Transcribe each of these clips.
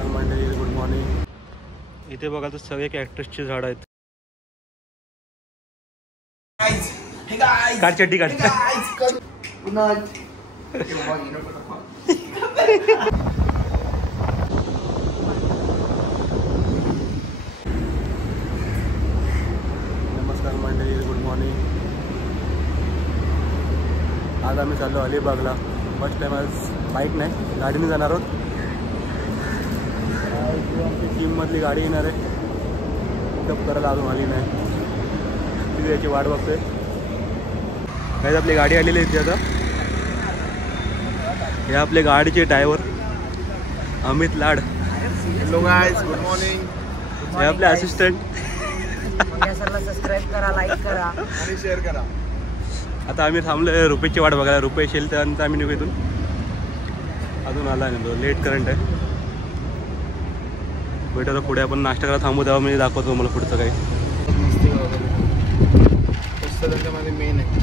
नमस्कार मंडळी, good morning. इथे बघा तर सगळे कॅक्टसचे झाड आहेत. काढ चड्डी काढ. नमस्कार मंडळी, गुड मॉर्निंग. आज आम्ही चाललो अलिबागला. फर्स्ट टाइम आज बाईक नाही, गाडीने जाणार आहोत. आमची टीममधली गाडी येणार आहे. पिकअप करायला अजून आली नाही, तिथे याची वाट बघतोय. काही आपली गाडी आलेली आहे इथे आता. हे आपले गाडीचे driver Amit Lad. Hello guys, good morning. हे आपले असिस्टंट. सबस्क्राईब करा, लाईक करा आणि शेअर करा. आता आम्ही थांबलो रुपयाची वाट बघायला. रुपये येईल त्यानंतर आम्ही निघू इथून. अजून आला नाही, लेट करंट आहे. भेटू तर पुढे आपण नाश्ता करायला थांबू, तेव्हा मी दाखवतो मला पुढचं काही. त्याच्यामध्ये मेन आहे,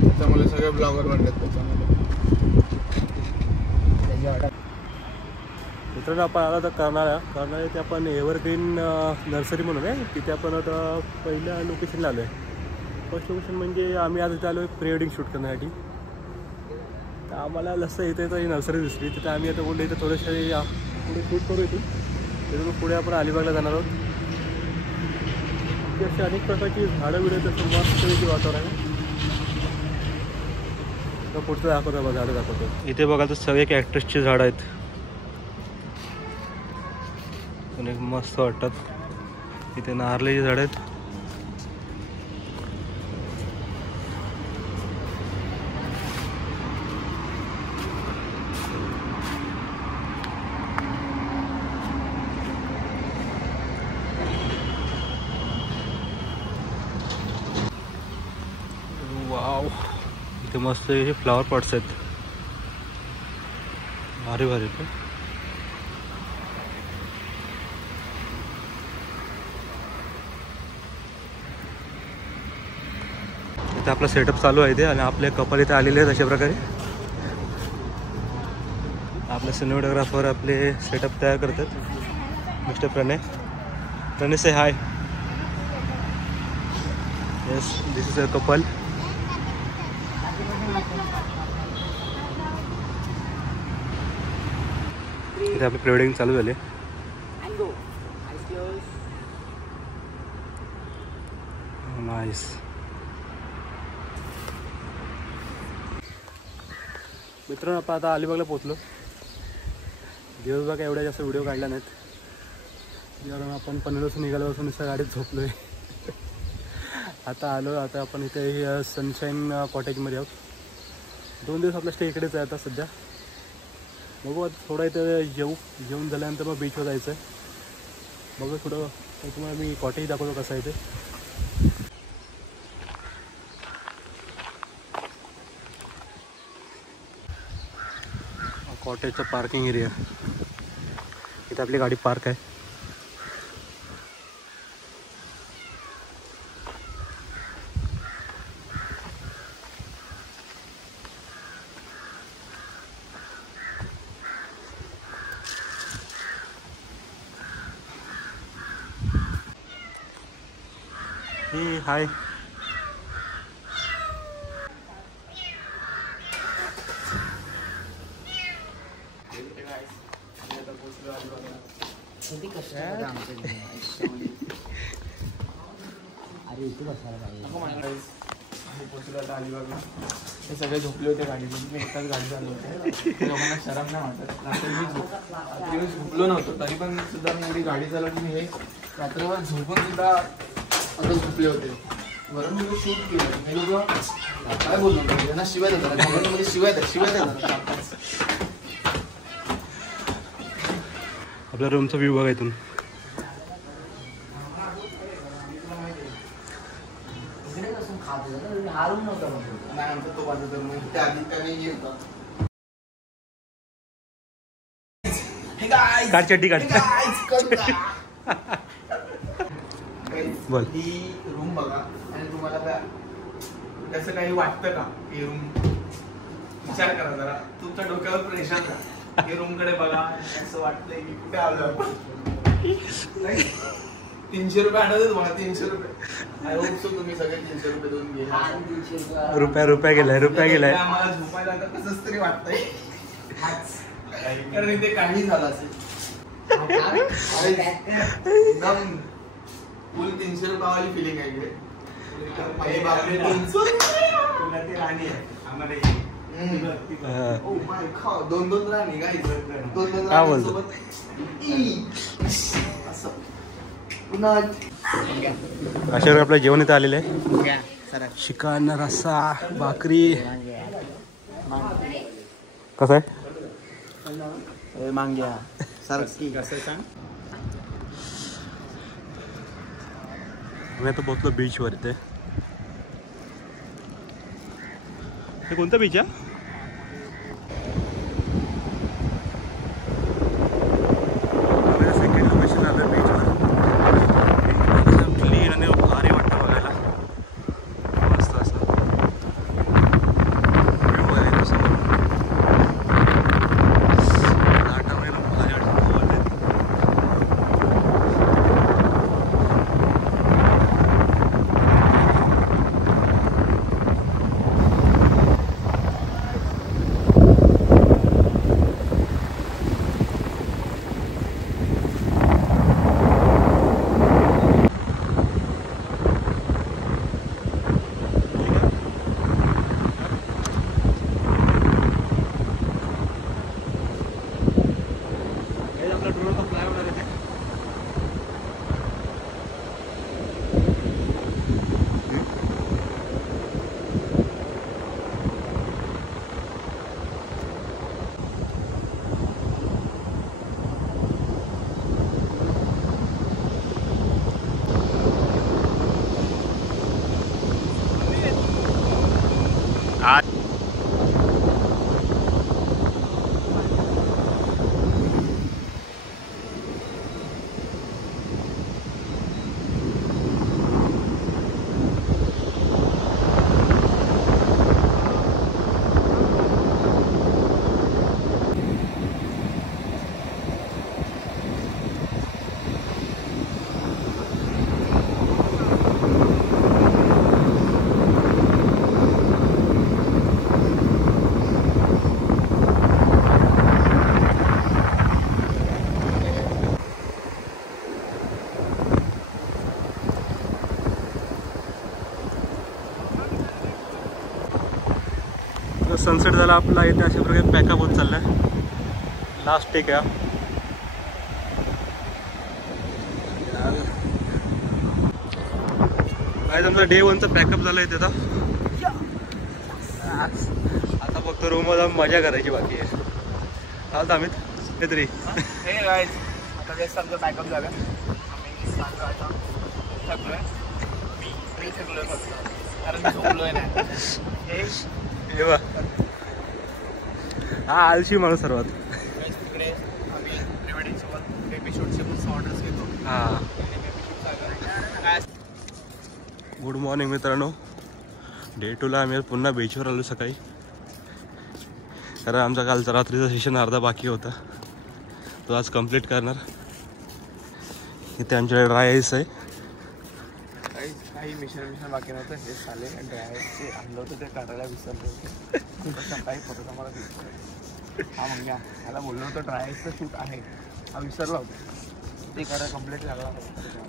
त्याच्यामुळे सगळे ब्लॉगर बनतात. त्याच्यामध्ये मित्रांनो आपण आला तर करणारे ते आपण एव्हरग्रीन नर्सरी म्हणून आहे. तिथे आपण आता पहिल्या लोकेशनला आलो आहे. फर्स्ट लोकेशन म्हणजे आम्ही आज इथे आलो आहे प्री वेडिंग शूट करण्यासाठी. तर आम्हाला लसं इथे तर ही नर्सरी दिसली. तिथे आम्ही आता बोललो इथं थोडेसे पुढे शूट करू इथून. तिथून पुढे आपण अलिबागला जाणार आहोत. इथे अशी अनेक प्रकारची झाडं बिडं तसं मस्त वातावरण आहे. तर पुढचं दाखवतो बघा, झाडं दाखवतो. इथे बघा तर सगळे कॅक्टसचे झाडं आहेत. आणि मस्त वाटतात. इथे नारळीची झाडं आहेत. वाव, इथे मस्त हे फ्लावर पॉट्स आहेत. भारी भारी. इथे आपला सेटअप चालू आहे ते. आणि आपले कपल इथे आलेले आहेत. अशा प्रकारे आपले सिनेमॅटोग्राफर आपले सेटअप तयार करतात. Mister Pranay say hi. Yes, this is a couple. इथे आपली प्री वेडिंग चालू झाली. नाईस. मित्रांनो आपण आता अलिबागला पोहोचलो. दिवसभर काय एवढ्या जास्त व्हिडिओ काढल्या नाहीत. कारण आपण पनवेलपासून निघाल्यापासून नुसतं गाडीत झोपलो आहे. आता आलो. आता आपण इथे सनशाईन कॉटेजमध्ये आहोत. 2 दिवस आपला स्टे इकडेच आहे आता सध्या. बघू थोडं इथं जेवून झाल्यानंतर मग बीचवर जायचं आहे. बघू थोडं तुम्हाला मी कॉटेज दाखवतो कसं आहे ते. कॉटेजचा पार्किंग एरिया. इथे आपली गाडी पार्क आहे. हाय. हे सगळे झोपले होते गाडीतून. मी एकटाच गाडी चालवते. लोकांना शरम नाही वाटत. रात्री मी झोपलो नव्हतो, तरी पण सुद्धा मी एवढी गाडी चालवली. मी हे रात्रभर झोपून सुद्धा आता झोपले होते. बरं मी शूट केलं. हे लोक काय बोललो त्यांना शिवाय देतात. शिवाय देतात. आपल्या रूमचा व्ह्यू बघा इथून. काढ चड्डी काढ. बोल. ही रूम बघा आणि तुम्हाला काय त्याचं काही वाटतं का? ही रूम विचार करा जरा, तुमच्या डोक्यावर प्रेशर द्या. हे रूम कडे बघा, असं वाटतंय की कुठे आलो आपण. 300 रुपये आठवतात मला, 300 रुपये. आय होप सो तुम्ही सगळे 300 रुपये देऊन गेले. रुपया गेलाय. आम्हाला झोपायला आता कसंच तरी वाटतंय, कारण इथे काही झालं असेल. एकदम फुल 300 रुपयावाली फिलिंग आहे इकडे. बापरे, 300 राणी आहे आम्हाला. दोन राणी काय, दोन राणी सोबत असं. अशावर आपलं जेवण इथं आलेलं आहे. चिकन, रस्सा, भाकरी. कसं आहे मांग्या सारखी कसं सांग. मी आता पोहोचलो बीचवर. इथे हे कोणतं बीच आहे? सेकंड लोकेशन आलं बीचवर. एकदम क्लीन आणि भारी वाटतं बघायला. मस्त असं व्ह्यू बघायला समोर. लाटामध्ये भारी वाटतं. सनसेट झाला आपला. इथे अशा प्रकारे पॅकअप होत चाललाय. लास्ट टेक आहे. काय आमचा डे 1चा पॅकअप झाला इथे. आता फक्त रूमवर जाऊन मजा करायची बाकी आहे. चालतं अमित तरी. हे गाईज, आता बेस्ट आमचं पॅकअप झालं. मी थकलोय फक्त, कारण झोपलोय नाही. येवा हा आलशी माणूस सर्वात. तिकडे आम्ही प्री सोबत बेबी शूटचे पण ऑर्डर्स घेतो. हां, गुड मॉर्निंग मित्रांनो. डे 2ला आम्ही पुन्हा बीचवर आलो सकाळी. कारण आमचा कालचा रात्रीचा सेशन अर्धा बाकी होता, तो आज कंप्लीट करणार. इथे आमच्याकडे ड्राय आईस आहे. काही मिशन बाकी नव्हतं. हे साले ड्रायरचे आणलं होतं, ते काढायला विसरले होते. काही फोटो मला दिसतो. हा मग ह्याला बोललो होतं ड्रायरचं शूट आहे, हा विसरला होता. ते करा कम्प्लीट लागला.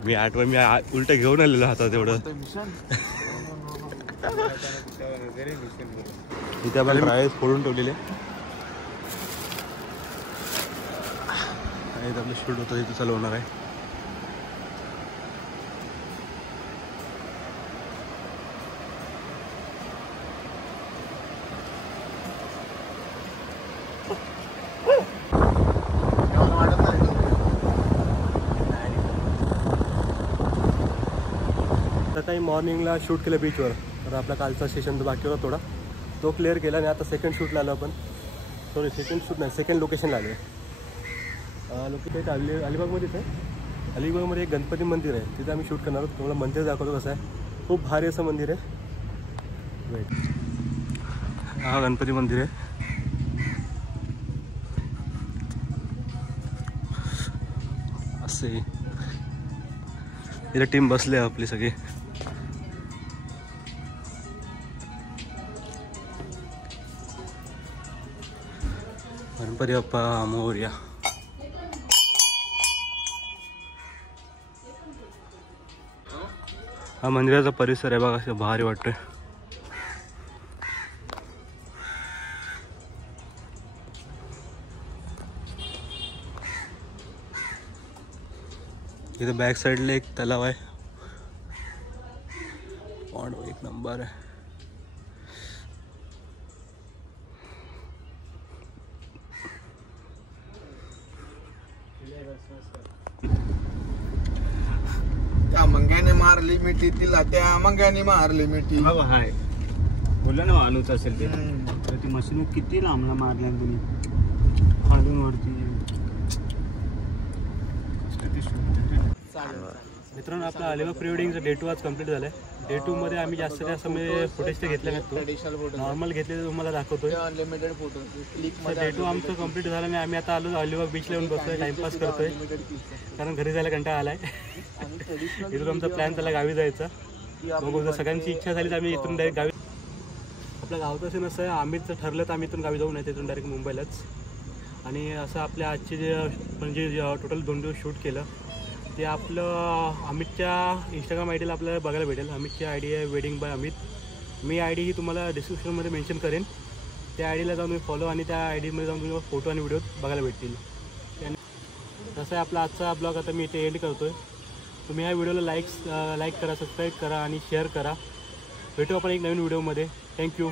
मी आठवण मी उलट घेऊन आलेलो हातात तेवढं. मिशन इथे आपण ड्राय आईस फोडून ठेवलेले. इथं आपलं शूट होतं, इथे चालू होणार आहे. सकाळी मॉर्निंगला शूट केलं बीचवर. तर आपला कालचा सेशन तर बाकी होता थोडा, तो क्लिअर केला. आणि आता सेकंड शूटला आलो आपण. सॉरी, सेकंड शूट नाही, सेकंड लोकेशनला आलो आहे. लोकेशन अलिबागमध्येच आहे. अलिबागमध्ये एक गणपती मंदिर आहे, तिथे आम्ही शूट करणार आहोत. तुम्हाला मंदिर दाखवतो कसं आहे. खूप भारी असं मंदिर आहे. वेट, हा गणपती मंदिर आहे. असे इथे टीम बसले आपली सगळी. गणपती बाप्पा मोरया. हा मंदिराचा परिसर आहे बघा, असं भारी वाटतोय. इथे बॅक साईडला एक तलाव आहे. पॉइंट एक नंबर आहे. त्या मंग्याने मारली मिठी तिला, त्या मंग्याने मारली मिठी. हाय बोलला ना आणूच असेल ते. तर ती मशीन किती लांबला मारल्या तुम्ही खालून वरती. मित्रांनो आपला अलिबाग प्री वेडिंगचं डे 2 आज कंप्लीट झालं आहे. डे 2 मध्ये आम्ही जास्त फुटेज ते घेतले नाहीत. ट्रेडिशनल फोटो नॉर्मल घेतले ते तुम्हाला दाखवतोय. अनलिमिटेड फोटो क्लिक डे 2 आमचं कंप्लीट झालं नाही. आम्ही आता आलो अलिबाग बीचला येऊन बसतोय, टाइमपास करतोय कारण घरी जायला कंटाळा आलाय. इथून आमचा प्लॅन झाला गावी जायचा. बघू जर सगळ्यांची इच्छा झाली तर आम्ही इथून डायरेक्ट गावी. आपल्या गावचं असं नसं आहे, आम्हीच ठरलं तर आम्ही इथून गावी जाऊ, नाही तिथून डायरेक्ट मुंबईलाच. आणि असं आपल्या आजचे जे म्हणजे टोटल 2 दिवस शूट केलं ते आपलं अमितच्या इंस्टाग्राम आय डीला आपल्याला बघायला भेटेल. अमितची आय डी आहे वेडिंग बाय अमित. मी आय डी ही तुम्हाला डिस्क्रिप्शनमध्ये मेन्शन करेन. त्या आय डीला जाऊन तुम्ही फॉलो आणि त्या आय डीमध्ये जाऊन तुम्ही फोटो आणि व्हिडिओ बघायला भेटतील. तसं आहे आपला आजचा ब्लॉग आता मी इथे एंड करतो आहे. तुम्ही ह्या व्हिडिओला लाईक करा, सबस्क्राईब करा आणि शेअर करा. भेटू आपण एक नवीन व्हिडिओमध्ये. थँक्यू.